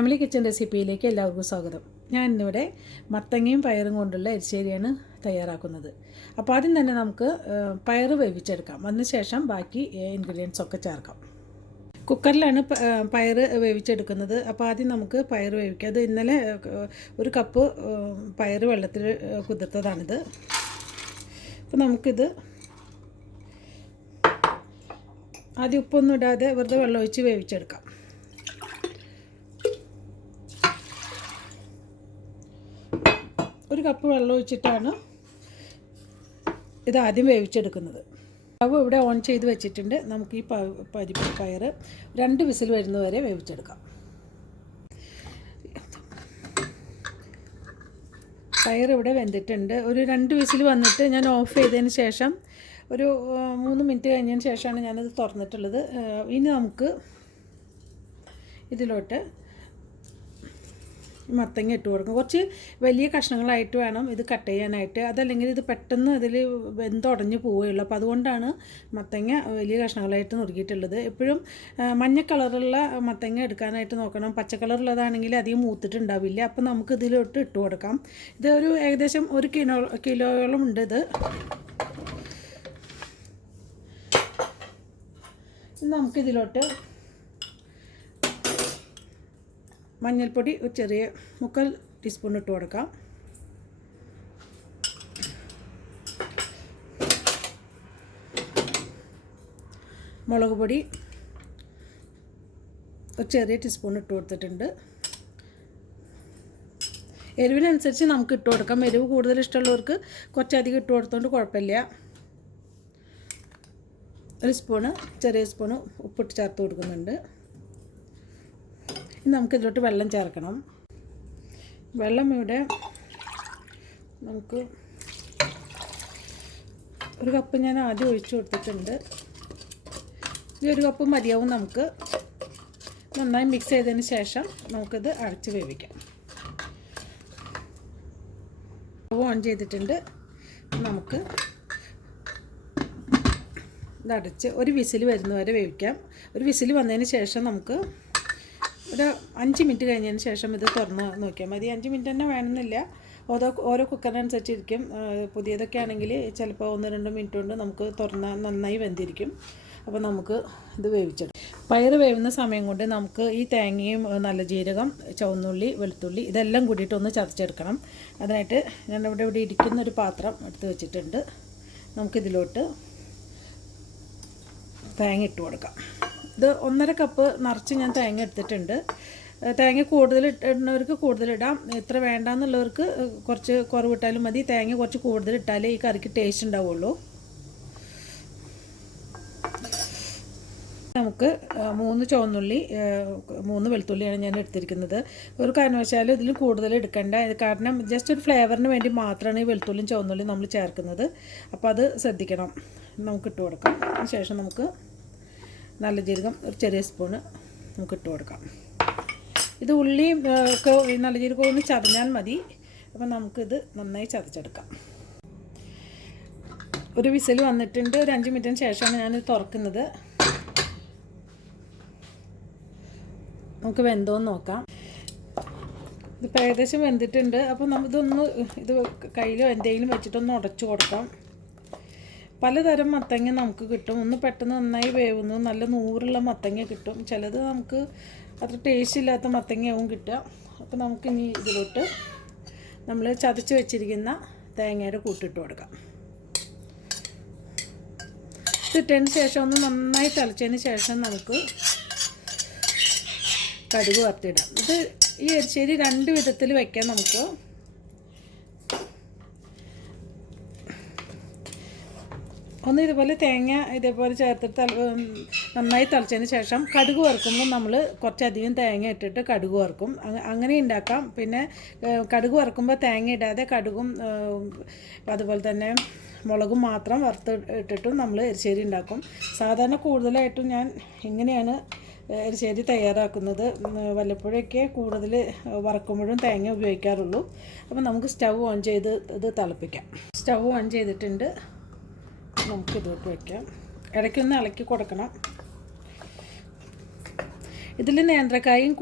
Family kitchen റെസിപ്പിയിലേക്ക് എല്ലാവർക്കും സ്വാഗതം. ഞാൻ ഇന്നിവിടെ മത്തങ്ങയും പയറും കൊണ്ടുള്ള എരിശ്ശേരിയാണ് തയ്യാറാക്കുന്നത്. അപ്പോൾ ആദ്യം തന്നെ നമുക്ക് പയറ് വേവിച്ചെടുക്കാം. അതിനുശേഷം ബാക്കി ഇൻഗ്രീഡിയൻസ് ഒക്കെ ചേർക്കാം. കുക്കറിലാണ് പയറ് വേവിച്ചെടുക്കുന്നത്. അപ്പോൾ ആദ്യം നമുക്ക് പയറ് വേവിക്കാം. അത് ഇന്നലെ ഒരു കപ്പ് പയറ് വെള്ളത്തിൽ കുതിർത്തതാണിത്. അപ്പോൾ നമുക്കിത് ആദ്യം ഉപ്പൊന്നും ഇടാതെ വെറുതെ വെള്ളം ഒഴിച്ച് വേവിച്ചെടുക്കാം. ഒരു കപ്പ് വെള്ളം ഒഴിച്ചിട്ടാണ് ഇത് ആദ്യം വേവിച്ചെടുക്കുന്നത്. സ്റ്റവ് ഇവിടെ ഓൺ ചെയ്ത് വെച്ചിട്ടുണ്ട്. നമുക്ക് ഈ പയർ 2 വിസിൽ വരുന്നവരെ വേവിച്ചെടുക്കാം. പയർ ഇവിടെ വെന്തിട്ടുണ്ട്. ഒരു 2 വിസിൽ വന്നിട്ട് ഞാൻ ഓഫ് ചെയ്തതിന് ശേഷം ഒരു 3 മിനിറ്റ് കഴിഞ്ഞതിന് ശേഷമാണ് ഞാനത് തുറന്നിട്ടുള്ളത്. ഇനി നമുക്ക് ഇതിലോട്ട് മത്തങ്ങ ഇട്ട് കൊടുക്കും. കുറച്ച് വലിയ കഷ്ണങ്ങളായിട്ട് വേണം ഇത് കട്ട് ചെയ്യാനായിട്ട്. അതല്ലെങ്കിൽ ഇത് പെട്ടെന്ന് ഇതിൽ വെന്തുടഞ്ഞ് പോവുകയുള്ളൂ. അപ്പോൾ അതുകൊണ്ടാണ് മത്തങ്ങ വലിയ കഷ്ണങ്ങളായിട്ട് നുറുക്കിയിട്ടുള്ളത്. എപ്പോഴും മഞ്ഞ കളറുള്ള മത്തങ്ങ എടുക്കാനായിട്ട് നോക്കണം. പച്ച കളറുള്ളതാണെങ്കിൽ അധികം മൂത്തിട്ടുണ്ടാവില്ല. അപ്പോൾ നമുക്ക് ഇതിലോട്ട് ഇട്ട് കൊടുക്കാം. ഇത് ഒരു ഏകദേശം 1 കിലോയോളം ഉണ്ട്. ഇത് നമുക്കിതിലോട്ട് മഞ്ഞൾപ്പൊടി ഒരു ചെറിയ 3/4 ടീസ്പൂൺ ഇട്ട് കൊടുക്കാം. മുളക് പൊടി ഒരു ചെറിയ ടീസ്പൂൺ ഇട്ട് കൊടുത്തിട്ടുണ്ട്. എരിവിനനുസരിച്ച് നമുക്ക് ഇട്ട് കൊടുക്കാം. എരിവ് കൂടുതൽ ഇഷ്ടമുള്ളവർക്ക് കുറച്ചധികം ഇട്ട് കൊടുത്തോണ്ട് കുഴപ്പമില്ല. 1 ചെറിയ സ്പൂണ് ഉപ്പിട്ട് ചേർത്ത് കൊടുക്കുന്നുണ്ട്. ഇനി നമുക്കിതിലോട്ട് വെള്ളം ചേർക്കണം. വെള്ളം ഇവിടെ നമുക്ക് 1 കപ്പ് ഞാൻ ആദ്യം ഒഴിച്ചു കൊടുത്തിട്ടുണ്ട്. ഈ 1 കപ്പ് മതിയാവും. നമുക്ക് നന്നായി മിക്സ് ചെയ്തതിന് ശേഷം നമുക്കിത് അടച്ച് വേവിക്കാം. സ്റ്റവ് ഓൺ ചെയ്തിട്ടുണ്ട്. നമുക്ക് ഇതടച്ച് 1 വിസിൽ വരുന്നവരെ വേവിക്കാം. 1 വിസിൽ വന്നതിന് ശേഷം നമുക്ക് ഒരു 5 മിനിറ്റ് കഴിഞ്ഞതിന് ശേഷം ഇത് തുറന്ന് നോക്കിയാൽ മതി. 5 മിനിറ്റ് തന്നെ വേണമെന്നില്ല. ഓരോ കുക്കറിനനുസരിച്ചിരിക്കും. പുതിയതൊക്കെ ആണെങ്കിൽ ചിലപ്പോൾ 1-2 മിനിറ്റ് കൊണ്ട് നമുക്ക് തുറന്നാൽ നന്നായി വെന്തിരിക്കും. അപ്പോൾ നമുക്ക് ഇത് വേവിച്ചെടുക്കാം. പയറ് വേവുന്ന സമയം കൊണ്ട് നമുക്ക് ഈ തേങ്ങയും നല്ല ജീരകം, ചുവന്നുള്ളി, വെളുത്തുള്ളി ഇതെല്ലാം കൂടിയിട്ടൊന്ന് ചതച്ചെടുക്കണം. അതിനായിട്ട് ഞാൻ ഇവിടെ ഇരിക്കുന്നൊരു പാത്രം എടുത്ത് വെച്ചിട്ടുണ്ട്. നമുക്കിതിലോട്ട് തേങ്ങ ഇട്ട് കൊടുക്കാം. ഇത് 1.5 കപ്പ് നിറച്ച് ഞാൻ തേങ്ങ എടുത്തിട്ടുണ്ട്. തേങ്ങ കൂടുതൽ ഇടുന്നവർക്ക് കൂടുതലിടാം. ഇത്ര വേണ്ടാന്നുള്ളവർക്ക് കുറച്ച് കുറവിട്ടാലും മതി. തേങ്ങ കുറച്ച് കൂടുതൽ ഇട്ടാലേ ഈ കറിക്ക് ടേസ്റ്റ് ഉണ്ടാവുള്ളൂ. നമുക്ക് 3 ചുവന്നുള്ളി, 3 വെളുത്തുള്ളിയാണ് ഞാൻ എടുത്തിരിക്കുന്നത്. ഒരു കാരണവശാലും ഇതിൽ കൂടുതൽ എടുക്കേണ്ട. കാരണം ജസ്റ്റ് ഒരു ഫ്ലേവറിന് വേണ്ടി മാത്രമാണ് ഈ വെളുത്തുള്ളിയും ചുവന്നുള്ളിയും നമ്മൾ ചേർക്കുന്നത്. അപ്പോൾ അത് ശ്രദ്ധിക്കണം. നമുക്ക് ഇട്ട് കൊടുക്കാം. അതിന് ശേഷം നമുക്ക് നല്ല ജീരകം ഒരു ചെറിയ സ്പൂണ് നമുക്ക് ഇട്ട് കൊടുക്കാം. ഇത് ഉള്ളിയും ഒക്കെ നല്ല ജീരകം ഒന്ന് ചതഞ്ഞാൽ മതി. അപ്പം നമുക്കിത് നന്നായി ചതച്ചെടുക്കാം. 1 വിസിൽ വന്നിട്ടുണ്ട്. ഒരു 5 മിനിറ്റിന് ശേഷമാണ് ഞാനിത് തുറക്കുന്നത്. നമുക്ക് വെന്തോന്ന് നോക്കാം. ഇതിപ്പോൾ ഏകദേശം വെന്തിട്ടുണ്ട്. അപ്പോൾ ഇത് കയ്യിലോ എന്തെങ്കിലും വെച്ചിട്ടൊന്ന് ഉടച്ചു കൊടുക്കാം. പലതരം മത്തങ്ങ നമുക്ക് കിട്ടും. ഒന്ന് പെട്ടെന്ന് നന്നായി വേവുന്നു, നല്ല നൂറുള്ള മത്തങ്ങ കിട്ടും. ചിലത് നമുക്ക് അത്ര ടേസ്റ്റ് ഇല്ലാത്ത മത്തങ്ങയാവും കിട്ടുക. അപ്പോൾ നമുക്കിനി ഇതിലോട്ട് നമ്മൾ ചതച്ച് വെച്ചിരിക്കുന്ന തേങ്ങയുടെ കൂട്ടിട്ട് കൊടുക്കാം. ഇട്ടതിന് ശേഷം ഒന്ന് നന്നായി തിളച്ചതിന് ശേഷം നമുക്ക് കടുക് വറുത്തിടാം. ഇത് ഈ എരിശ്ശേരി 2 വിധത്തിൽ വയ്ക്കാം. നമുക്ക് ഒന്ന് ഇതുപോലെ തേങ്ങ ഇതേപോലെ ചേർത്തിട്ട് നന്നായി തിളച്ചതിന് ശേഷം കടുക് വറുക്കുമ്പോൾ നമ്മൾ കുറച്ചധികം തേങ്ങ ഇട്ടിട്ട് കടുക് വറുക്കും. അങ്ങനെ ഉണ്ടാക്കാം. പിന്നെ കടുക് വറുക്കുമ്പോൾ തേങ്ങ ഇടാതെ കടുകും അതുപോലെ തന്നെ മുളകും മാത്രം വറുത്ത് ഇട്ടിട്ടും നമ്മൾ എരിശ്ശേരി ഉണ്ടാക്കും. സാധാരണ കൂടുതലായിട്ടും ഞാൻ ഇങ്ങനെയാണ് എരിശ്ശേരി തയ്യാറാക്കുന്നത്. വല്ലപ്പോഴൊക്കെ കൂടുതൽ വറക്കുമ്പോഴും തേങ്ങ ഉപയോഗിക്കാറുള്ളൂ. അപ്പോൾ നമുക്ക് സ്റ്റവ് ഓൺ ചെയ്ത് ഇത് തിളപ്പിക്കാം. സ്റ്റവ് ഓൺ ചെയ്തിട്ടുണ്ട്. നമുക്കിതോട്ട് വയ്ക്കാം. ഇടയ്ക്കൊന്ന് ഇളക്കി കൊടുക്കണം. ഇതിൽ നേന്ത്രക്കായും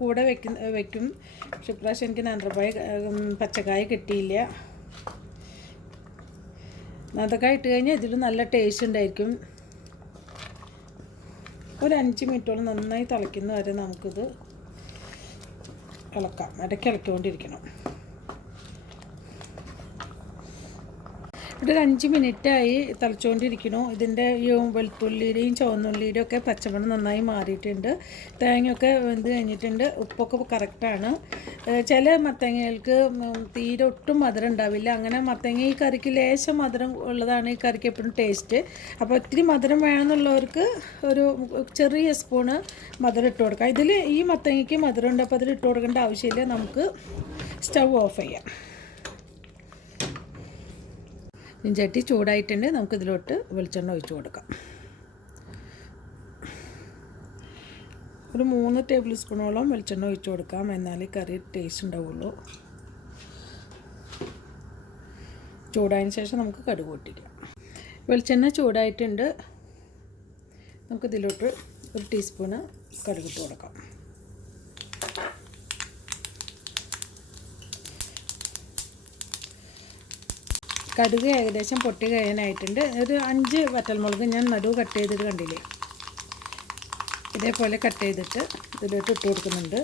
കൂടെ വെക്കും. പക്ഷെ ഇപ്രാവശ്യം എനിക്ക് പച്ചക്കായ കിട്ടിയില്ല. നേന്ത്രക്കായ ഇട്ട് കഴിഞ്ഞാൽ ഇതിൽ നല്ല ടേസ്റ്റ് ഉണ്ടായിരിക്കും. ഒരു 5 മിനിറ്റോളം നന്നായി തിളയ്ക്കുന്ന വരെ നമുക്കിത് ഇളക്കാം. ഇടയ്ക്ക് ഇളക്കിക്കൊണ്ടിരിക്കണം. ഒരു 5 മിനിറ്റായി തിളച്ചുകൊണ്ടിരിക്കണു. ഇതിൻ്റെ ഈ വെളുത്തുള്ളിയുടെയും ചുവന്നുള്ളിയുടെയും ഒക്കെ പച്ചമണം നന്നായി മാറിയിട്ടുണ്ട്. തേങ്ങയൊക്കെ വെന്ത് കഴിഞ്ഞിട്ടുണ്ട്. ഉപ്പൊക്കെ കറക്റ്റാണ്. ചില മത്തങ്ങകൾക്ക് തീരെ ഒട്ടും മധുരം ഉണ്ടാവില്ല. അങ്ങനെ മത്തങ്ങ ഈ കറിക്ക് ലേശം മധുരം ഉള്ളതാണ് ഈ കറിക്ക് എപ്പോഴും ടേസ്റ്റ്. അപ്പോൾ ഒത്തിരി മധുരം വേണമെന്നുള്ളവർക്ക് ഒരു ചെറിയ സ്പൂണ് മധുരം ഇട്ട് കൊടുക്കാം. ഇതിൽ ഈ മത്തങ്ങയ്ക്ക് മധുരം ഉണ്ട്, അപ്പോൾ അതിൽ ഇട്ട് കൊടുക്കേണ്ട ആവശ്യമില്ല. നമുക്ക് സ്റ്റൗ ഓഫ് ചെയ്യാം. ചട്ടി ചൂടായിട്ടുണ്ട്. നമുക്കിതിലോട്ട് വെളിച്ചെണ്ണ ഒഴിച്ച് കൊടുക്കാം. ഒരു 3 ടേബിൾ സ്പൂണോളം വെളിച്ചെണ്ണ ഒഴിച്ച് കൊടുക്കാം. എന്നാലേ കറി ടേസ്റ്റ് ഉണ്ടാവുള്ളൂ. ചൂടായതിന് ശേഷം നമുക്ക് കടുക് പൊട്ടിക്കാം. വെളിച്ചെണ്ണ ചൂടായിട്ടുണ്ട്. നമുക്കിതിലോട്ട് 1 ടീസ്പൂണ് കടുക് ഇട്ട് കൊടുക്കാം. കടുക് ഏകദേശം പൊട്ടി കഴിയാനായിട്ടുണ്ട്. ഒരു 5 വറ്റൽമുളക് ഞാൻ നടുവ് കട്ട് ചെയ്തിട്ട് കണ്ടില്ലേ, ഇതേപോലെ കട്ട് ചെയ്തിട്ട് ഇതിലോട്ട് ഇട്ട് കൊടുക്കുന്നുണ്ട്.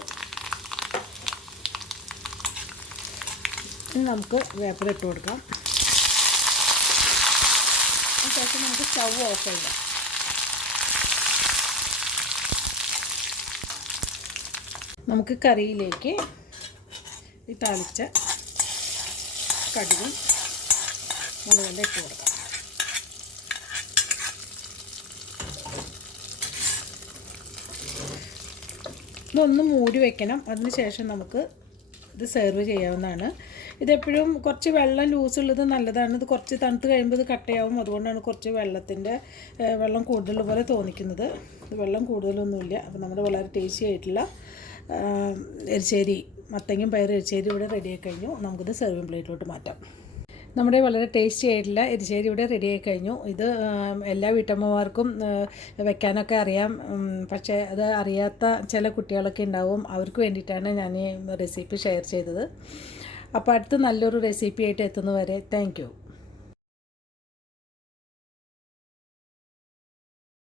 ഇനി നമുക്ക് വേപ്പില ഇട്ട് കൊടുക്കാം. അതിനുശേഷം നമുക്ക് സ്റ്റൗ ഓഫ് ചെയ്യാം. നമുക്ക് കറിയിലേക്ക് ഈ താളിച്ച കടുകും മുളകെല്ലാം ഇട്ട് കൊടുക്കാം. ഇതൊന്ന് മൂടി വയ്ക്കണം. അതിന് ശേഷം നമുക്ക് ഇത് സെർവ് ചെയ്യാവുന്നതാണ്. ഇതെപ്പോഴും കുറച്ച് വെള്ളം ലൂസുള്ളത് നല്ലതാണ്. ഇത് കുറച്ച് തണുത്ത് കഴിയുമ്പോൾ ഇത് കട്ടയാവും. അതുകൊണ്ടാണ് കുറച്ച് വെള്ളം കൂടുതൽ പോലെ തോന്നിക്കുന്നത്. ഇത് വെള്ളം കൂടുതലൊന്നുമില്ല. അപ്പോൾ നമ്മുടെ വളരെ ടേസ്റ്റി ആയിട്ടുള്ള എരിശ്ശേരി, മത്തങ്ങയും പയറും എരിശ്ശേരി ഇവിടെ റെഡിയായി കഴിഞ്ഞു. നമുക്കിത് സെർവിങ് പ്ലേറ്റിലോട്ട് മാറ്റാം. നമ്മുടെ വളരെ ടേസ്റ്റി ആയിട്ടുള്ള എരിശ്ശേരി ഇവിടെ റെഡിയായി കഴിഞ്ഞു. ഇത് എല്ലാ വീട്ടമ്മമാർക്കും വെക്കാനൊക്കെ അറിയാം. പക്ഷേ അത് അറിയാത്ത ചില കുട്ടികളൊക്കെ ഉണ്ടാവും. അവർക്ക് വേണ്ടിയിട്ടാണ് ഞാൻ ഈ റെസിപ്പി ഷെയർ ചെയ്തത്. അപ്പോൾ അടുത്ത് നല്ലൊരു റെസിപ്പി ആയിട്ട് എത്തുന്നവരെ താങ്ക് യു.